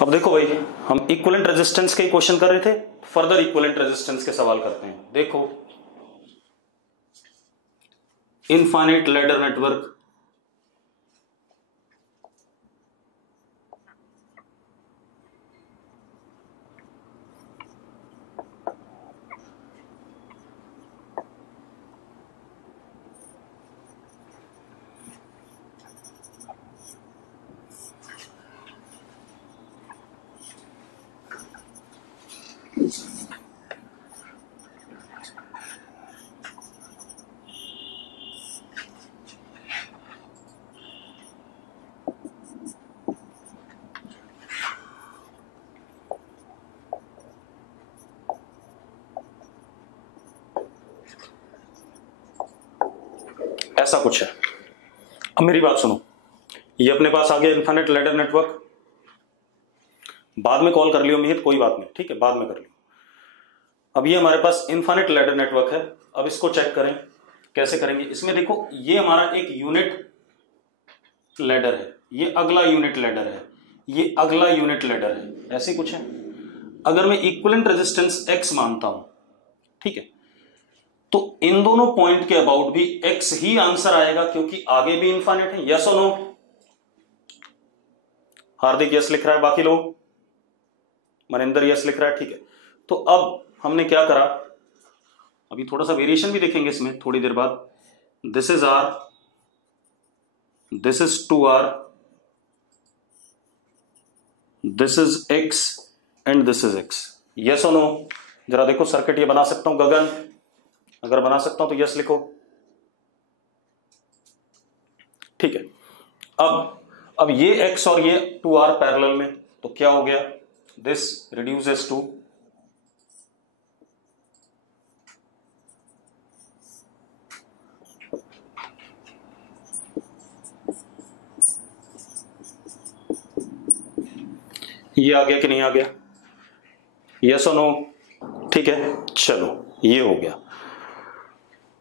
अब देखो भाई, हम इक्विवेलेंट रेजिस्टेंस के क्वेश्चन कर रहे थे, फर्दर इक्विवेलेंट रेजिस्टेंस के सवाल करते हैं। देखो, इनफाइनाइट लैडर नेटवर्क, ऐसा कुछ है। अब मेरी बात सुनो, ये अपने पास आ गया इनफाइनाइट लैडर नेटवर्क। बाद में कॉल कर लियो मिहित, कोई बात नहीं, ठीक है, बाद में कर लियो। अब ये हमारे पास इनफाइनाइट लैडर नेटवर्क है। अब इसको चेक करें, कैसे करेंगे। इसमें देखो, ये हमारा एक यूनिट लैडर है, ये अगला यूनिट लैडर है, ये अगला यूनिट लैडर है, ऐसे कुछ है। अगर मैं इक्विवेलेंट रेजिस्टेंस x मानता हूं, ठीक है, तो इन दोनों पॉइंट के अबाउट भी x ही आंसर आएगा, क्योंकि आगे भी इनफाइनाइट है। यस और नो? हार्दिक यस लिख रहा है, बाकी लोग, मनिंदर यस लिख रहा है, ठीक है। तो अब हमने क्या करा, अभी थोड़ा सा वेरिएशन भी देखेंगे इसमें थोड़ी देर बाद। This is R, this is 2R, this is X and this is X। Yes और नो? जरा देखो सर्किट ये बना सकता हूं गगन? अगर बना सकता हूं तो यस लिखो, ठीक है। अब ये X और ये 2R पैरेलल में, तो क्या हो गया, दिस रिड्यूसेस टू ये आ गया कि नहीं आ गया? यस और नो? ठीक है, चलो ये हो गया।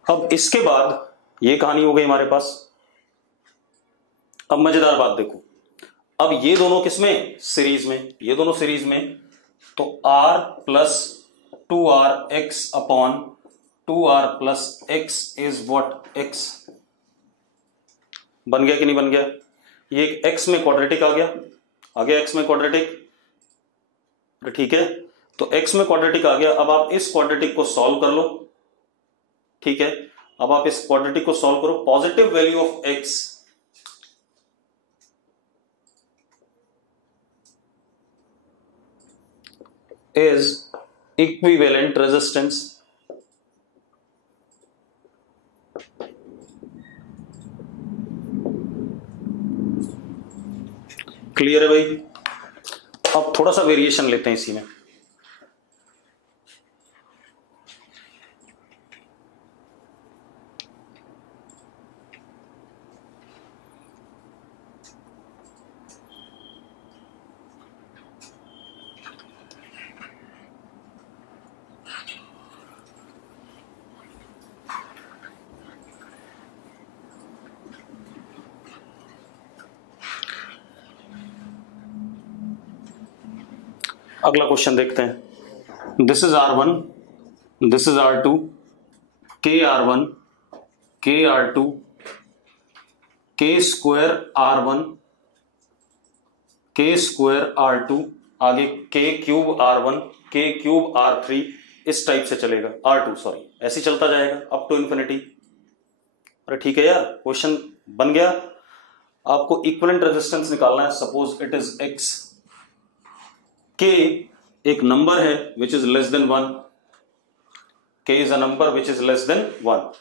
अब इसके बाद ये कहानी हो गई हमारे पास। अब मजेदार बात देखो, अब ये दोनों किसमें? सीरीज में, ये दोनों सीरीज में, तो R plus 2RX upon 2R plus X is what? X। बन गया कि नहीं बन गया? ये X में क्वाड्रेटिक आ गया X में क्वाड्रेटिक, ठीक है। तो X में क्वाड्रेटिक आ गया। अब आप इस क्वाड्रेटिक को सॉल्व कर लो, ठीक है। अब आप इस क्वाड्रेटिक को सॉल्व करो। Positive value of X is equivalent resistance, clear है भाई? अब थोड़ा सा वेरिएशन लेते हैं इसी में। अगला क्वेश्चन देखते हैं। This is R1, this is R2, KR1, KR2, K square R1, K square R2, आगे K cube R1, K cube R3, इस टाइप से चलेगा। R2 सॉरी, ऐसे चलता जाएगा अप टू इंफिनिटी। अरे ठीक है यार, क्वेश्चन बन गया। आपको इक्विवेलेंट रेजिस्टेंस निकालना है। Suppose it is X, K एक नंबर है which is less than 1, K is a number which is less than 1।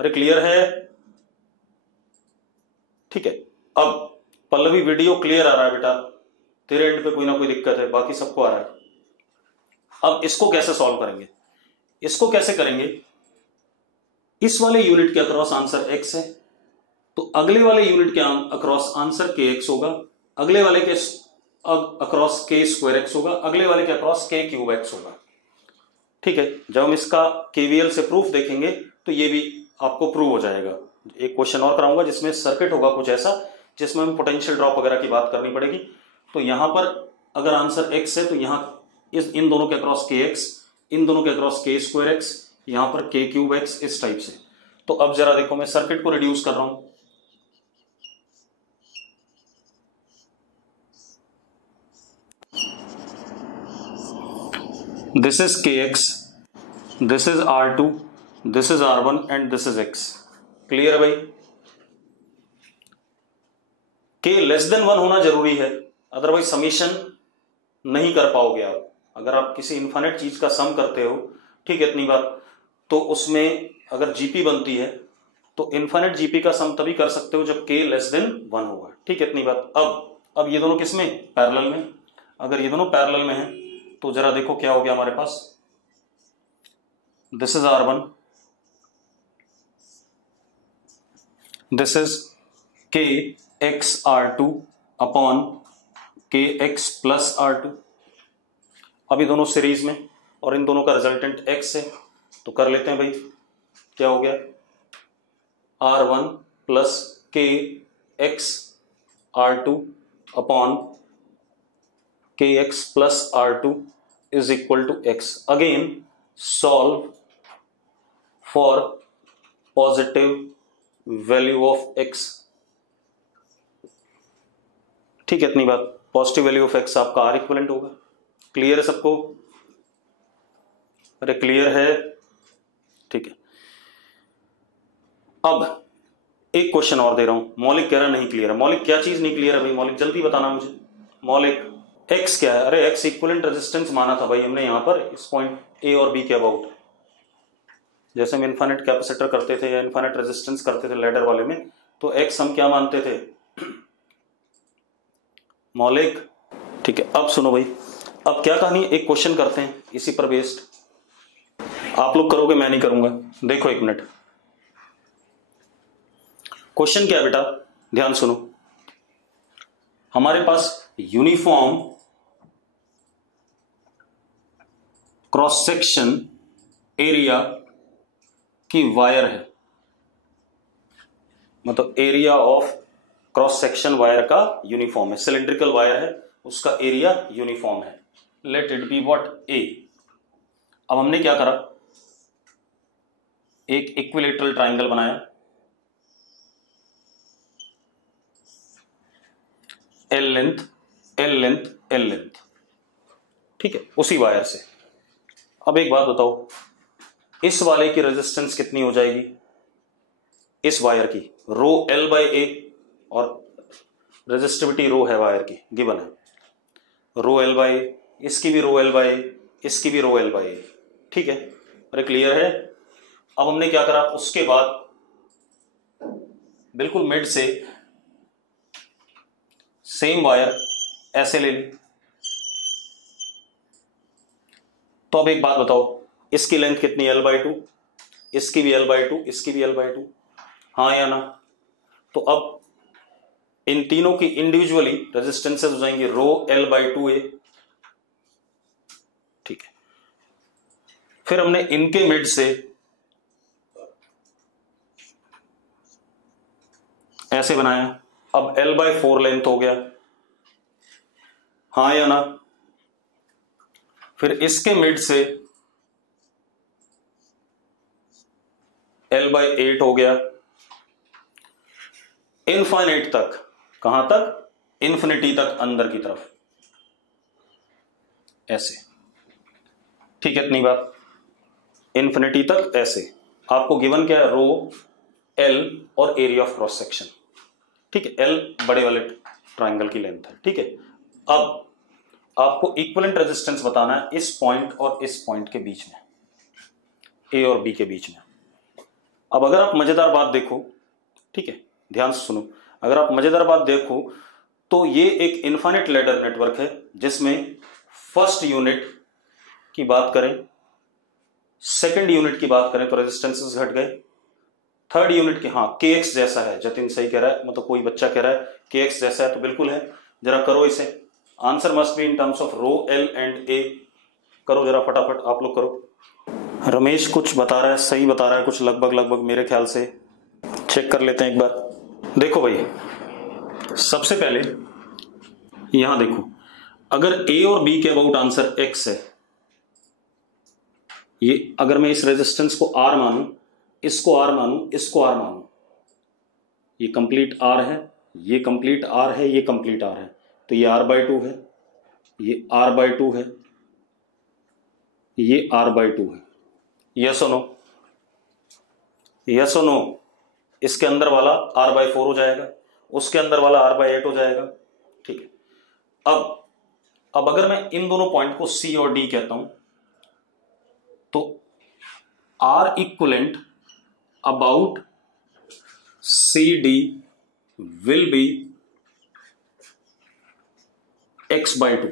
अरे क्लियर है? ठीक है। अब पल्लवी वीडियो क्लियर आ रहा है बेटा, तेरे एंड पे कोई ना कोई दिक्कत है, बाकी सबको आ रहा है। अब इसको कैसे सॉल्व करेंगे? इसको कैसे करेंगे, इस वाले यूनिट के अक्रॉस आंसर X है, तो अगले वाले यूनिट के अक्रॉस आंसर KX होगा, अगले वाले के अक्रॉस K स्क्वायर X होगा, अगले वाले के अक्रॉस K क्यूब X होगा। ठीक है, जब हम इसका KVL से प्रूफ देखेंगे तो ये भी आपको प्रूव हो जाएगा। एक क्वेश्चन और कराऊंगा जिसमें सर्किट होगा कुछ ऐसा, जिसमें हमें पोटेंशियल ड्रॉप वगैरह की बात करनी पड़ेगी। तो यहां पर अगर आंसर x है तो यहां इन दोनों के अक्रॉस kx, इन दोनों के अक्रॉस k स्क्वायर x, यहां पर k क्यूब x, इस टाइप से। तो अब जरा देखो मैं सर्किट को रिड्यूस कर रहा हूं। This is kx, this is r2, this is r1 and this is x। Clear है भाई? k लेस देन 1 होना जरूरी है, अदरवाइज समीशन नहीं कर पाओगे आप। अगर आप किसी इनफाइनाइट चीज का सम करते हो, ठीक है, इतनी बात, तो उसमें अगर जीपी बनती है तो इनफाइनाइट जीपी का सम तभी कर सकते हो जब k लेस देन 1 होगा, ठीक है, इतनी बात। अब ये दोनों किसमें? पैरेलल में। अगर ये दोनों पैरेलल में हैं तो जरा देखो क्या हो गया हमारे पास। This is r1, this is kx r2 upon kx plus r2। अब ये दोनों सीरीज में और इन दोनों का रिजल्टेंट x है, तो कर लेते हैं भाई। क्या हो गया? r1 plus kx r2 upon kx plus r2 is equal to x। Again solve for positive value of x, ठीक है, इतनी बात। पॉजिटिव वैल्यू ऑफ x आपका r इक्विवेलेंट होगा। क्लियर है सबको? अरे क्लियर है, ठीक है। अब एक क्वेश्चन और दे रहा हूं। मौलिक कह रहा नहीं क्लियर है। मौलिक क्या चीज नहीं क्लियर है भाई? मौलिक जल्दी बताना मुझे। मौलिक x क्या है? अरे x इक्विवेलेंट रेजिस्टेंस माना था भाई हमने यहां पर इस पॉइंट a और b के अबाउट। जैसे हम इनफाइनाइट कैपेसिटर करते थे या इनफाइनाइट रेजिस्टेंस करते थे लैडर वाले में, तो x हम क्या मानते थे? मौलिक, ठीक है। अब सुनो भाई, अब क्या कहानी, एक क्वेश्चन करते हैं इसी पर बेस्ड। आप लोग करोगे, मैं नहीं करूंगा। देखो एक मिनट, क्वेश्चन क्या है बेटा, ध्यान सुनो। हमारे पास यूनिफॉर्म क्रॉस सेक्शन एरिया की वायर है, मतलब area of cross section wire का यूनिफॉर्म है। सिलेंड्रिकल वायर है, उसका एरिया यूनिफॉर्म है। Let it be what? A. अब हमने क्या करा, एक इक्विलेटरल ट्राइंगल बनाया, L length, L length, L length, ठीक है, उसी वायर से। अब एक बात बताओ, इस वाले की रेजिस्टेंस कितनी हो जाएगी? इस वायर की रो एल बाई ए, और रेजिस्टिविटी रो है वायर की, गिवन है रो एल बाई, इसकी भी रो एल बाई, इसकी भी रो एल बाई, ठीक है। अरे क्लियर है? अब हमने क्या करा, उसके बाद बिल्कुल मिड से सेम वायर ऐसे ले ली। तो अब एक बात बताओ, इसकी लेंथ कितनी? एल बाई टू, इसकी भी एल बाई टू, इसकी भी एल बाई टू, हाँ या ना? तो अब इन तीनों की इंडिविजुअली रेजिस्टेंसेस हो जाएंगी रो एल बाई टू ए, ठीक है। फिर हमने इनके मिड से ऐसे बनाया, अब L बाई 4 लेंथ हो गया, हाँ या ना? फिर इसके मिड से L बाई 8 हो गया, इनफाइनाइट तक। कहां तक? इन्फिनिटी तक, अंदर की तरफ ऐसे, ठीक है, इतनी बात। इन्फिनिटी तक ऐसे। आपको गिवन क्या है? रो, एल और एरिया ऑफ क्रॉस सेक्शन, ठीक है। एल बड़े वाले ट्राइंगल की लेंथ है, ठीक है। अब आपको इक्विवेलेंट रेजिस्टेंस बताना है इस पॉइंट और इस पॉइंट के बीच में, ए और बी के बीच में। अब अगर आप मजेदार बात देखो, ठीक है, ध्यान से सुनो, अगर आप मजेदार बात देखो तो ये एक इनफाइनाइट लैडर नेटवर्क है जिसमें फर्स्ट यूनिट की बात करें, सेकंड यूनिट की बात करें तो रेजिस्टेंसेस घट गए, थर्ड यूनिट की, हाँ, kx जैसा है। जतिन सही कह रहा है, मतलब कोई बच्चा कह रहा है kx जैसा है, तो बिल्कुल है। जरा करो इसे, answer must be in terms of rho L and A. करो जरा फटाफट, आप लोग करो। रमेश कुछ बता रहा है, सही बता रहा है कुछ, लगभग लगभग मेरे ख्याल से। चेक कर लेते हैं एक बार। देखो भाई, सबसे पहले यहां देखो, अगर ए और बी के अबाउट आंसर एक्स है, ये अगर मैं इस रेजिस्टेंस को आर मानूं, इसको आर मानूं, इसको आर मानूं, ये कंप्लीट आर है, ये कंप्लीट आर है, ये कंप्लीट आर है, तो ये आर बाई टू है, ये आर बाई टू है, ये आर बाई टू है। यस और नो? यस और नो? इसके अंदर वाला आर बाई फोर हो जाएगा, उसके अंदर वाला आर बाई एट हो जाएगा। ठीक है। अब अगर मैं इन दोनों पॉइंट को सी और डी कहता हूं, तो R equivalent about C D will be x by two,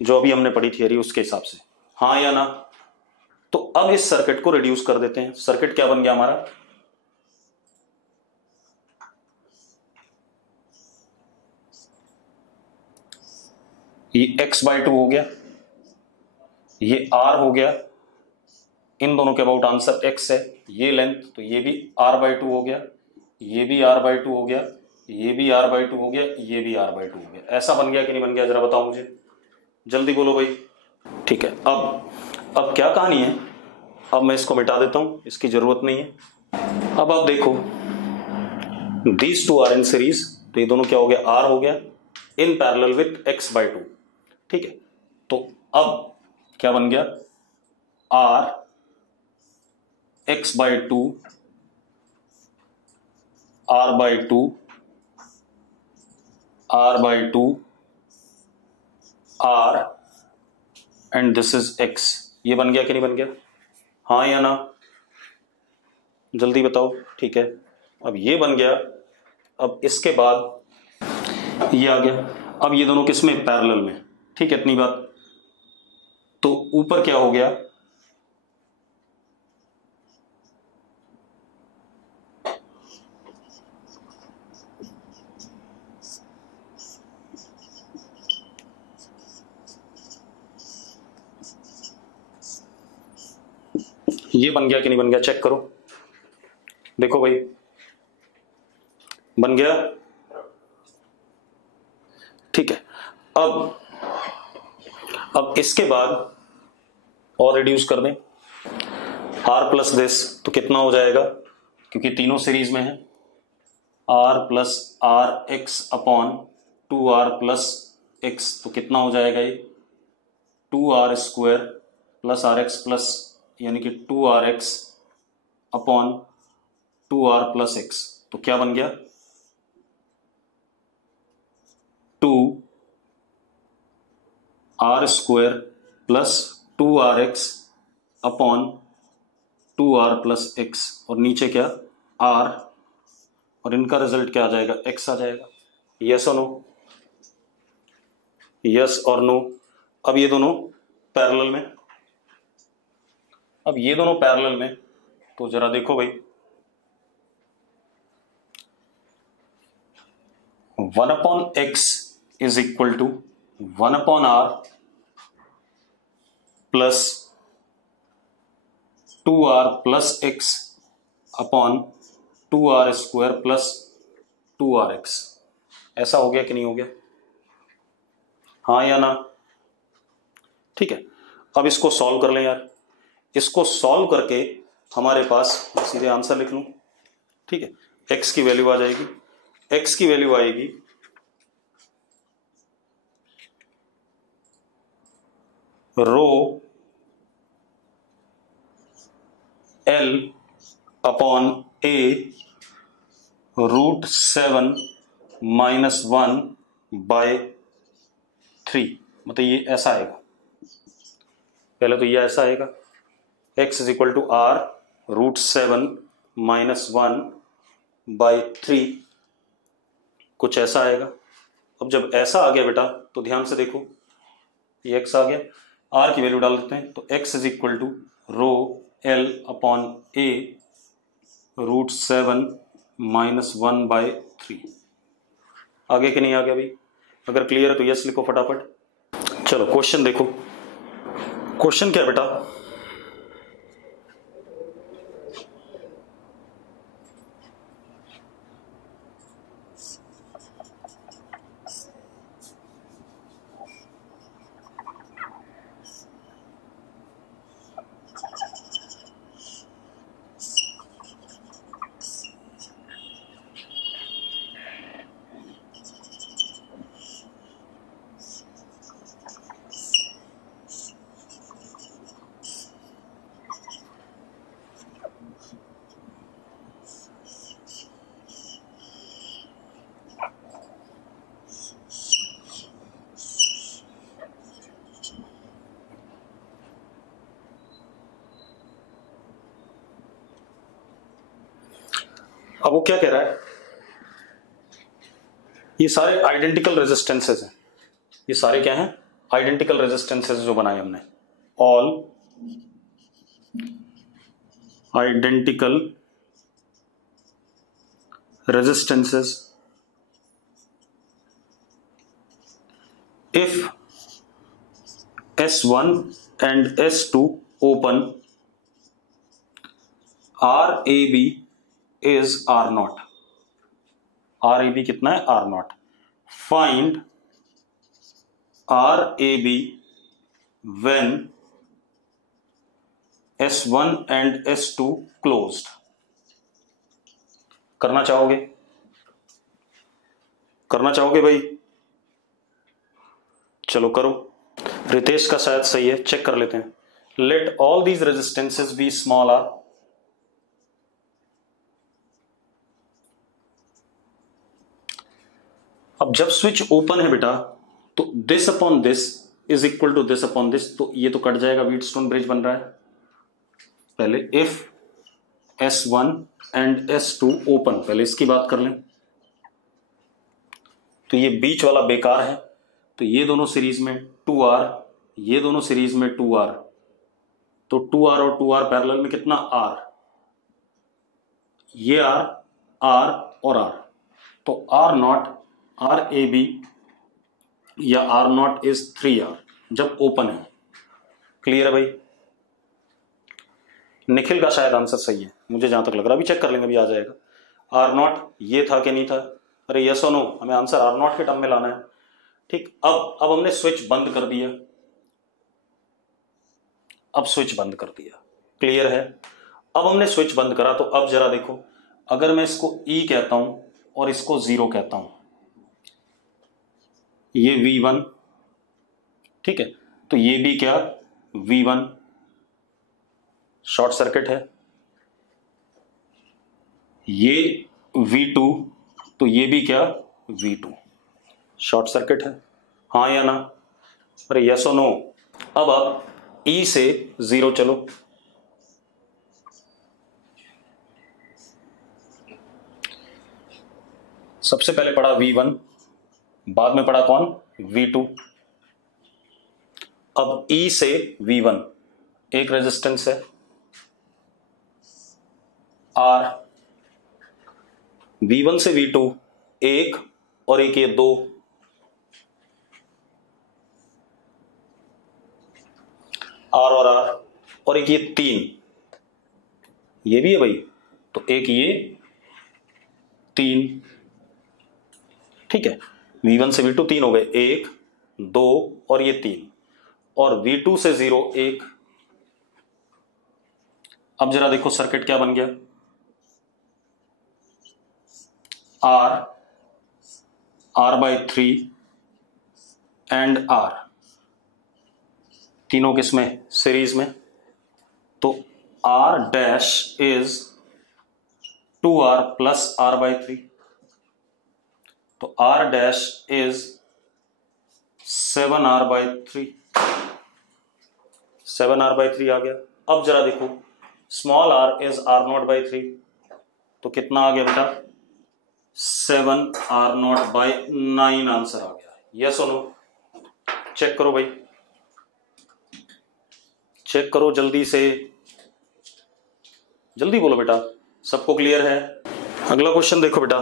जो अभी हमने पढ़ी थियरी उसके हिसाब से, हाँ या ना? तो अब इस सर्किट को रिड्यूस कर देते हैं। सर्किट क्या बन गया हमारा? ये x बाई टू हो गया, ये r हो गया, इन दोनों के अबाउट आंसर x है, ये लेंथ, तो ये भी r बाई टू हो गया, ये भी r बाई टू हो गया, ये भी r बाई टू हो गया, ये भी r बाई टू हो गया। ऐसा बन गया कि नहीं बन गया? जरा बताओ मुझे, जल्दी बोलो भाई। ठीक है। अब क्या कहानी है? अब मैं इसको मिटा देता हूं, इसकी जरूरत नहीं है। अब आप देखो, these two are in series, तो ये दोनों क्या हो गया? r हो गया in parallel with x by two. ठीक है। तो अब क्या बन गया? r x by two, r by two, r by two, r and this is x। ये बन गया कि नहीं बन गया? हाँ या ना? जल्दी बताओ। ठीक है। अब ये बन गया। अब इसके बाद ये आ गया। अब ये दोनों किस में? पैरेलल में। ठीक है, इतनी बात। तो ऊपर क्या हो गया? ये बन गया कि नहीं बन गया? चेक करो, देखो भाई, बन गया। ठीक है। अब इसके बाद और रिड्यूस कर दें, r प्लस दिस, तो कितना हो जाएगा? क्योंकि तीनों सीरीज में है, r plus R x upon two R plus x, तो कितना हो जाएगा? ये two R square plus R x plus, यानी कि two R x upon two R plus x. तो क्या बन गया? Two R square plus two R x upon two R plus x, और नीचे क्या? आर, और इनका रिजल्ट क्या आ जाएगा? एक्स आ जाएगा। यस और नो? यस और नो? अब ये दोनों पैरेलल में, अब ये दोनों पैरेलल में, तो जरा देखो भाई, 1 upon x is equal to 1 upon R plus 2r plus x upon 2r square plus 2rx। ऐसा हो गया कि नहीं हो गया? हाँ या ना? ठीक है। अब इसको सॉल्व कर लें यार। इसको सॉल्व करके हमारे पास, सीधे आंसर लिख लूं। ठीक है। x की वैल्यू आ जाएगी, x की वैल्यू आएगी rho L upon a root 7 minus 1 by 3। मतलब ये ऐसा आएगा, पहले तो ये ऐसा आएगा, x is equal to R root 7 minus 1 by 3, कुछ ऐसा आएगा। अब जब ऐसा आ गया बेटा, तो ध्यान से देखो, ये x आ गया, r की वैल्यू डाल देते हैं, तो x is equal to rho L upon a root 7 minus 1 by 3। आगे कि नहीं आ गया भाई? अगर क्लियर है तो यस लिखो फटाफट। चलो क्वेश्चन देखो। क्वेश्चन क्या है बेटा? अब वो क्या कह रहा है, ये सारे आइडेंटिकल रेजिस्टेंसेस हैं, ये सारे क्या हैं, आइडेंटिकल रेजिस्टेंसेस जो बनाए हमने, all identical resistances if S1 and S2 open, RAB is R0. RAB कितना है, R0. Find RAB when S1 and S2 closed. करना चाहोगे, करना चाहोगे भाई, चलो करो। रितेश का शायद सही है, चेक कर लेते हैं। Let all these resistances be small R. अब जब स्विच ओपन है बेटा तो this upon this is equal to this upon this, तो ये तो कट जाएगा, व्हीटस्टोन ब्रिज बन रहा है। पहले if S1 and S2 open, पहले इसकी बात कर लें, तो ये बीच वाला बेकार है, तो ये दोनों सीरीज में 2R, ये दोनों सीरीज में 2R, तो 2R और 2R पैरेलल में कितना R, ये R, R और R, तो R0 RAB या R0 इज 3R जब ओपन है। क्लियर है भाई? निखिल का शायद आंसर सही है, मुझे जहां तक लग रहा है, अभी चेक कर लेंगे, अभी आ जाएगा। R0 ये था कि नहीं था, अरे यस और नो, हमें आंसर R0 के टर्म में लाना है। ठीक, अब हमने स्विच बंद कर दिया, अब स्विच बंद कर दिया, क्लियर है? अब हमने स्विच बंद करा, तो अब जरा देखो, अगर मैं इसको E कहता हूं और इसको 0 कहता हूं, ये V1, ठीक है, तो ये भी क्या, V1 शॉर्ट सर्किट है, ये V2, तो ये भी क्या, V2 शॉर्ट सर्किट है, हाँ या ना? अरे यस और नो? अब आप E से 0 चलो, सबसे पहले पढ़ा V1, बाद में पढ़ा कौन, V2। अब E से V1 एक रेजिस्टेंस है R, V1 से V2 एक, और एक ये 2, R और R, और एक ये 3, ये भी है भाई, तो एक ये 3, ठीक है, V1 से V2 3 हो गए, 1 2 और ये 3, और V2 से 0 1। अब जरा देखो सर्किट क्या बन गया, R/3 एंड R, तीनों किसमें, सीरीज में, तो R dash is 2R plus R/3, तो R dash is 7R/3, 7R/3 आ गया। अब जरा देखो, स्मॉल r इज R0/3, तो कितना आ गया बेटा, 7R0/9 आंसर आ गया। यस और नो? चेक करो भाई, चेक करो जल्दी से, जल्दी बोलो बेटा, सबको क्लियर है? अगला क्वेश्चन देखो बेटा,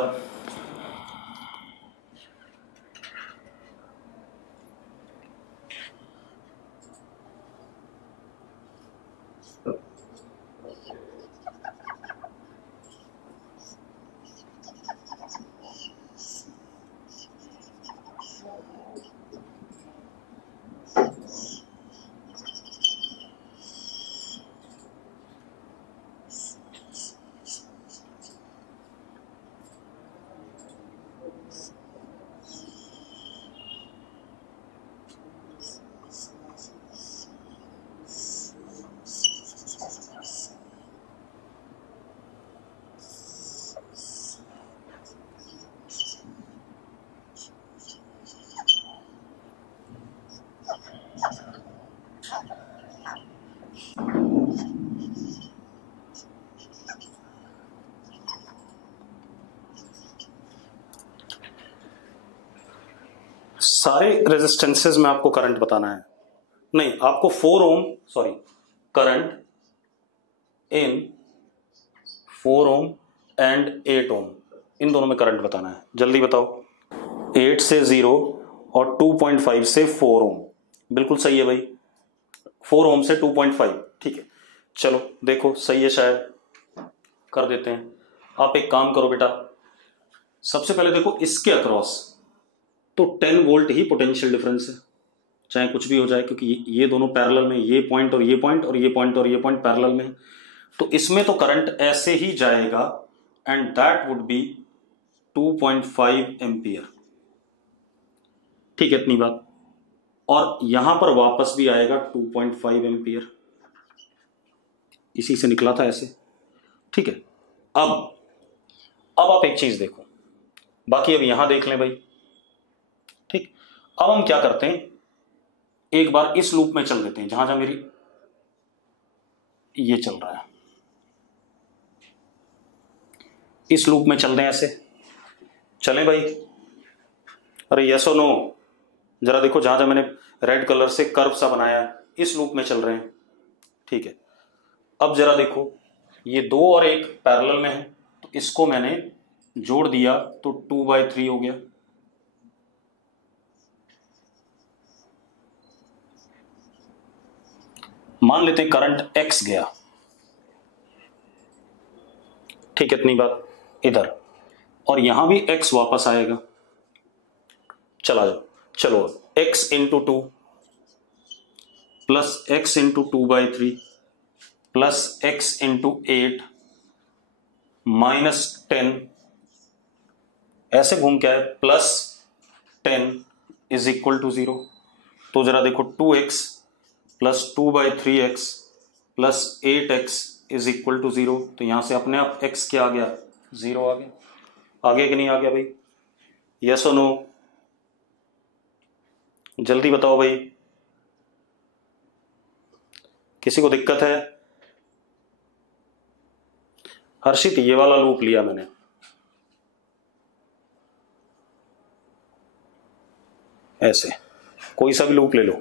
सारे रेजिस्टेंसेस में आपको करंट बताना है, नहीं आपको 4 ohm current in 4 ohm and 8 ओम, इन दोनों में करंट बताना है। जल्दी बताओ। 8 से 0 और 2.5 से 4 ओम, बिल्कुल सही है भाई। 4 ओम से 2.5, ठीक है। चलो देखो सही है, शायद कर देते हैं। आप एक काम करो बेटा, सबसे पहले देखो इसके अक्रॉस तो 10 वोल्ट ही पोटेंशियल डिफरेंस है, चाहे कुछ भी हो जाए, क्योंकि ये दोनों पैरेलल में, ये पॉइंट और ये पॉइंट और ये पॉइंट और ये पॉइंट पैरेलल में, तो इसमें तो करंट ऐसे ही जाएगा and that would be 2.5 ampere, ठीक है इतनी बात। और यहां पर वापस भी आएगा 2.5 एम्पियर, इसी से निकला था ऐसे, ठीक है। अब आप एक चीज देखो, बाकी अब यहां देख लें भाई, ठीक। अब हम क्या करते हैं, एक बार इस लूप में चल देते हैं जहां जहां मेरी ये चल रहा है, इस लूप में चल रहे हैं, ऐसे चलें भाई। अरे यस और नो, जरा देखो जहां जहां मैंने रेड कलर से कर्व सा बनाया है, इस लूप में चल रहे हैं, ठीक है। अब जरा देखो, ये 2 और 1 पैरेलल में है, तो इसको मैंने जोड़ दिया तो 2/3 हो गया। मान लेते हैं करंट x गया, ठीक है इतनी बात इधर, और यहां भी x वापस आएगा। चला जाओ, चलो x into 2 plus x into 2/3 plus x into 8 minus 10, ऐसे घूम के आए, प्लस 10 इज इक्वल टू 0। तो जरा देखो 2x plus 2/3x plus 8x is equal to 0, तो यहां से अपने आप x क्या आ गया, 0 आ गया। आगे कि नहीं आ गया भाई, यस और नो, जल्दी बताओ भाई, किसी को दिक्कत है? हर्षित ये वाला लूप लिया मैंने, ऐसे कोई सा भी लूप ले लो।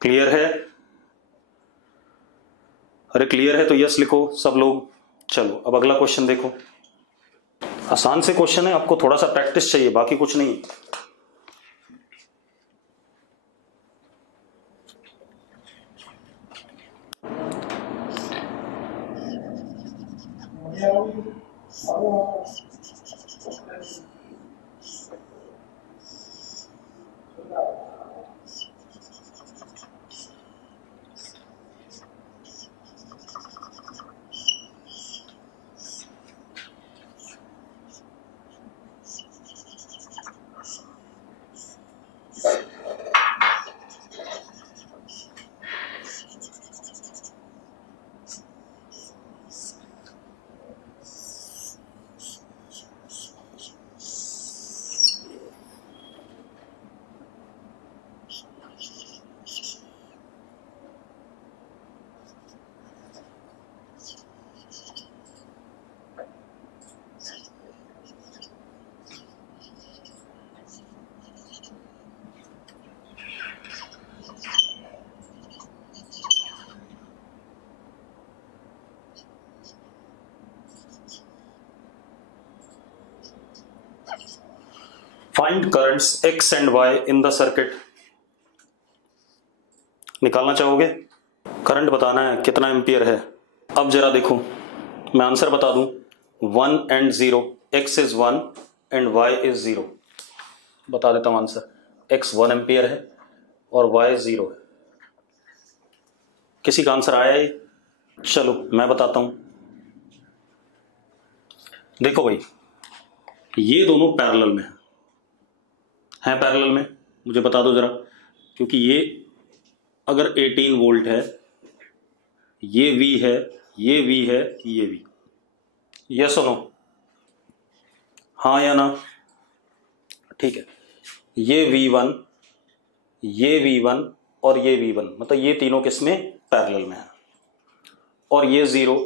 क्लियर है? अरे क्लियर है तो यस लिखो सब लोग। चलो अब अगला क्वेश्चन देखो, आसान से क्वेश्चन है, आपको थोड़ा सा प्रैक्टिस चाहिए, बाकी कुछ नहीं। Find currents x and y in the circuit. निकालना चाहोगे? करंट बताना है कितना एम्पियर है। अब जरा देखो मैं आंसर बता दूं, 1 and 0, x is 1 and y is 0। बता देता हूं आंसर, x 1 एम्पियर है और y 0 है। किसी का आंसर आया ही? चलो मैं बताता हूं। देखो भाई ये दोनों पैरेलल में हैं पैरेलल में, मुझे बता दो जरा, क्योंकि ये अगर 18 वोल्ट है, ये V है, ये V है, ये V, यस और नो, हाँ या ना? ठीक है, ये V1, ये V1 और ये V1, मतलब ये तीनों किसमें पैरेलल में है, और ये 0,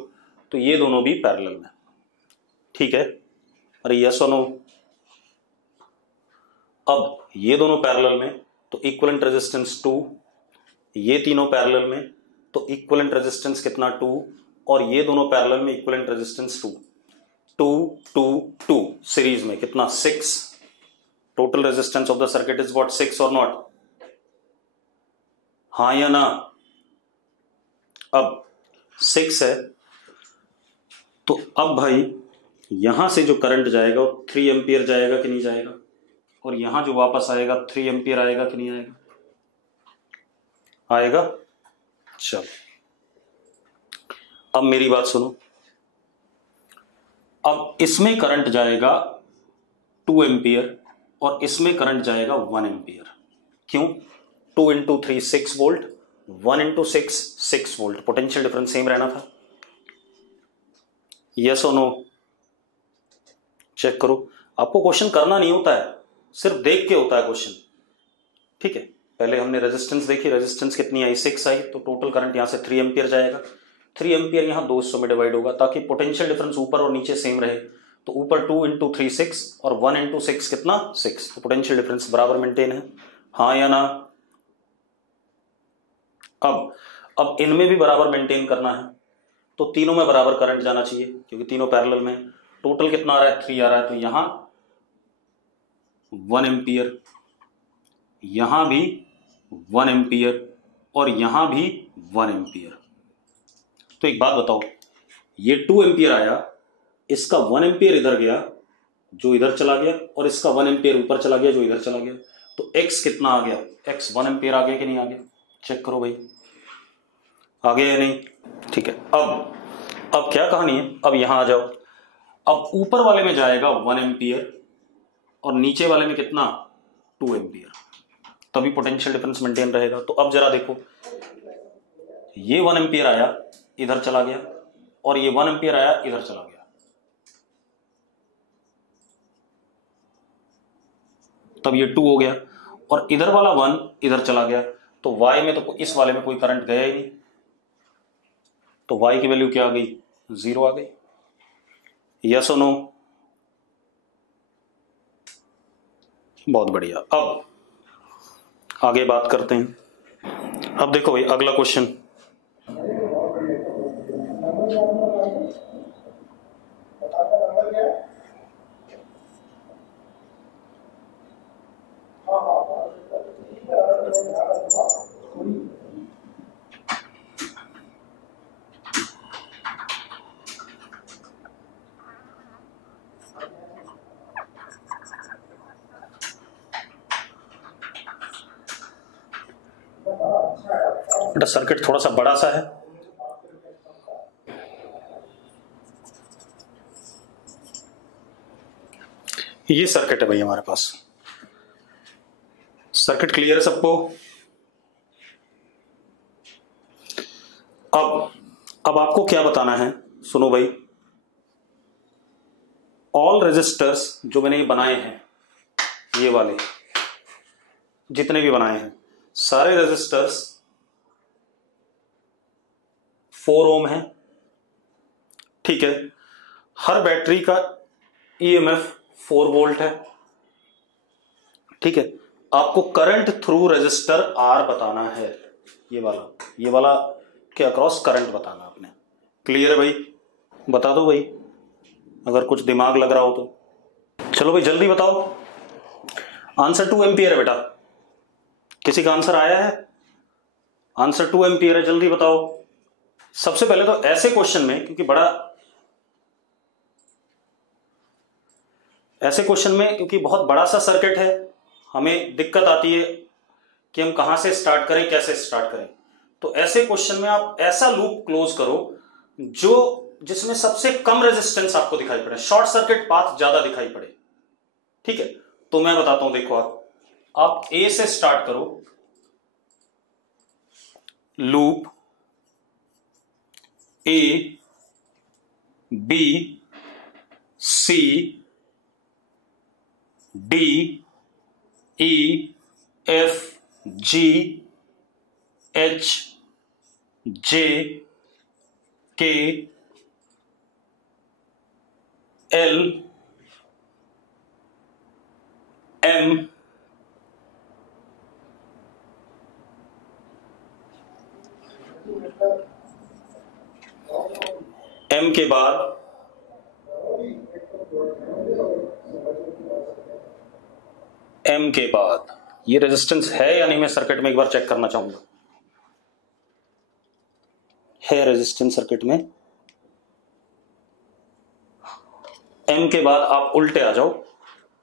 तो ये दोनों भी पैरेलल में, ठीक है। अरे यस और नो? अब ये दोनों पैरेलल में तो इक्विवेलेंट रेजिस्टेंस 2, ये तीनों पैरेलल में तो इक्विवेलेंट रेजिस्टेंस कितना 2, और ये दोनों पैरेलल में इक्विवेलेंट रेजिस्टेंस 2, 2 2 2 सीरीज में कितना 6। Total resistance of the circuit is what 6 और नॉट, हाँ या ना। अब 6 है तो अब भाई यहां से जो करंट जाएगा वो 3 एम्पियर जाएगा कि नहीं जाएगा, और यहां जो वापस आएगा 3 एम्पियर आएगा कि नहीं आएगा, आएगा। चलो अब मेरी बात सुनो, अब इसमें करंट जाएगा 2 एम्पियर और इसमें करंट जाएगा 1 एम्पियर। क्यों? 2 into 3 6 volt, 1 into 6 6 volt, potential difference same रहना था। यस और नो? चेक करो, आपको क्वेश्चन करना नहीं होता है, सिर्फ देख के होता है क्वेश्चन। ठीक है, पहले हमने रेजिस्टेंस देखी, रेजिस्टेंस कितनी आई 6 आई, तो टोटल करंट यहां से 3 एम्पियर जाएगा। 3 एम्पियर यहां 2 हिस्सों में डिवाइड होगा ताकि पोटेंशियल डिफरेंस ऊपर और नीचे सेम रहे। तो ऊपर 2 इंटू 3 6 और 1 इंटू 6 कितना 6, तो पोटेंशियल डिफरेंस बराबर मेंटेन है, हाँ या ना। अब इनमें भी बराबर मेंटेन करना है तो तीनों में बराबर करंट जाना चाहिए क्योंकि तीनों पैरेलल में। टोटल कितना आ रहा है 3 आ रहा है, तो यहां 1 एम्पियर, यहां भी 1 एम्पियर और यहां भी 1 एम्पियर। तो एक बात बताओ, ये 2 एम्पियर आया, इसका 1 एम्पियर इधर गया जो इधर चला गया, और इसका 1 एम्पियर ऊपर चला गया जो इधर चला गया, तो x कितना आ गया, x 1 एम्पियर आ गया कि नहीं आ गया, चेक करो भाई, आ गया या नहीं। ठीक है, अब क्या कहानी है, अब यहां आ जाओ। अब ऊपर वाले में जाएगा 1 एम्पियर और नीचे वाले में कितना 2 एम्पियर, तभी पोटेंशियल डिफरेंस मेंटेन रहेगा। तो अब जरा देखो, ये 1 एम्पियर आया इधर चला गया और ये 1 एम्पियर आया इधर चला गया, तब ये 2 हो गया, और इधर वाला 1 इधर चला गया, तो y में तो इस वाले में कोई करंट गया ही नहीं, तो y की वैल्यू क्या आ गई 0 आ गई। यस और नो? बहुत बढ़िया। अब आगे बात करते हैं। अब देखो भाई अगला क्वेश्चन, बेटा सर्किट थोड़ा सा बड़ा सा है, ये सर्किट है भाई हमारे पास। सर्किट क्लियर है सबको? अब आपको क्या बताना है, सुनो भाई। ऑल रेजिस्टर्स जो मैंने ये बनाए हैं, ये वाले जितने भी बनाए हैं, सारे रेजिस्टर्स 4 ओम है। ठीक है, हर बैटरी का ईएमएफ 4 वोल्ट है। ठीक है, आपको करंट थ्रू रेजिस्टर आर बताना है, ये वाला के अक्रॉस करंट बताना आपने। क्लियर है भाई? बता दो भाई अगर कुछ दिमाग लग रहा हो तो। चलो भाई जल्दी बताओ। आंसर 2 एम्पियर है बेटा, किसी का आंसर आया है? आंसर 2 एम्पियर है, जल्दी बताओ। सबसे पहले तो ऐसे क्वेश्चन में, क्योंकि क्योंकि बहुत बड़ा सा सर्किट है, हमें दिक्कत आती है कि हम कहां से स्टार्ट करें, कैसे स्टार्ट करें। तो ऐसे क्वेश्चन में आप ऐसा लूप क्लोज करो जिसमें सबसे कम रेजिस्टेंस आपको दिखाई पड़े, शॉर्ट सर्किट पाथ ज्यादा दिखाई पड़े। ठीक है, तो मैं बताता हूं, देखो आप ए से स्टार्ट करो, loop A B C D E F G H J K L M M के बाद M के बाद ये रेजिस्टेंस है या नहीं, मैं सर्किट में एक बार चेक करना चाहूंगा। है रेजिस्टेंस सर्किट में। M के बाद आप उल्टे आ जाओ,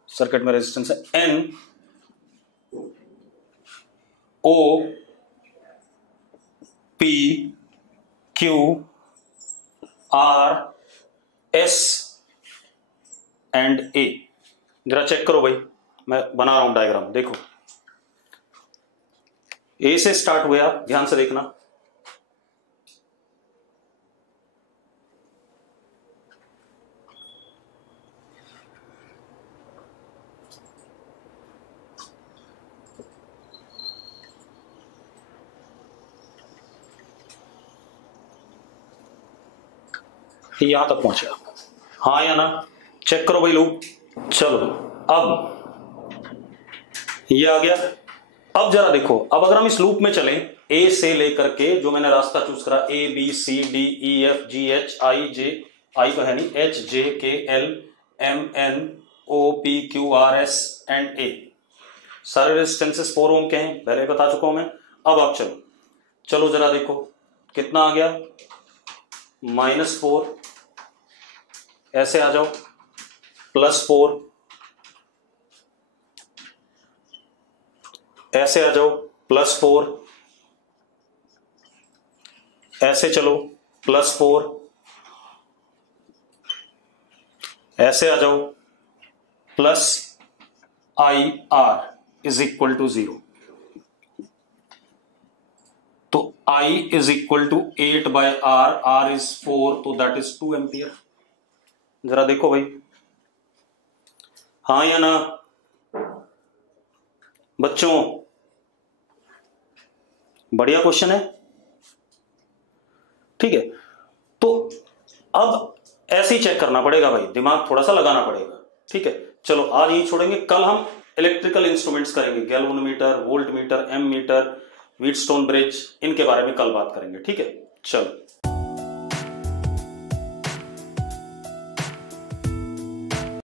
सर्किट में रेजिस्टेंस है N O P Q R S and A। जरा चेक करो भाई, मैं बना रहा हूं डायग्राम, देखो A से स्टार्ट हुआ, ध्यान से देखना, यहां तक पहुंचा, हाँ या ना, चेक करो भाई लूप। चलो अब ये आ गया। अब जरा देखो, अब अगर हम इस लूप में चलें, ए से लेकर के जो मैंने रास्ता चूज करा, A B C D E F G H I J, I तो है नहीं, H J K L M N O P Q R S and A, सारे रेजिस्टेंसेस 4 ओम के हैं, पहले बता चुका हूं मैं। अब आप चलो जरा देखो कितना आ गया, -4, ऐसे आ जाओ, +4, ऐसे आ जाओ, +4, ऐसे चलो, +4, ऐसे आ जाओ, +IR इज इक्वल टू 0। तो I is equal to 8/R, R is 4, तो दैट इज 2 एम्पियर। जरा देखो भाई, हाँ या ना बच्चों, बढ़िया क्वेश्चन है, ठीक है। तो अब ऐसे ही चेक करना पड़ेगा भाई, दिमाग थोड़ा सा लगाना पड़ेगा, ठीक है। चलो आज यही छोड़ेंगे, कल हम इलेक्ट्रिकल इंस्ट्रूमेंट्स करेंगे, galvanometer, voltmeter, ammeter, Wheatstone bridge, इनके बारे में कल बात करेंगे, ठीक है। चलो।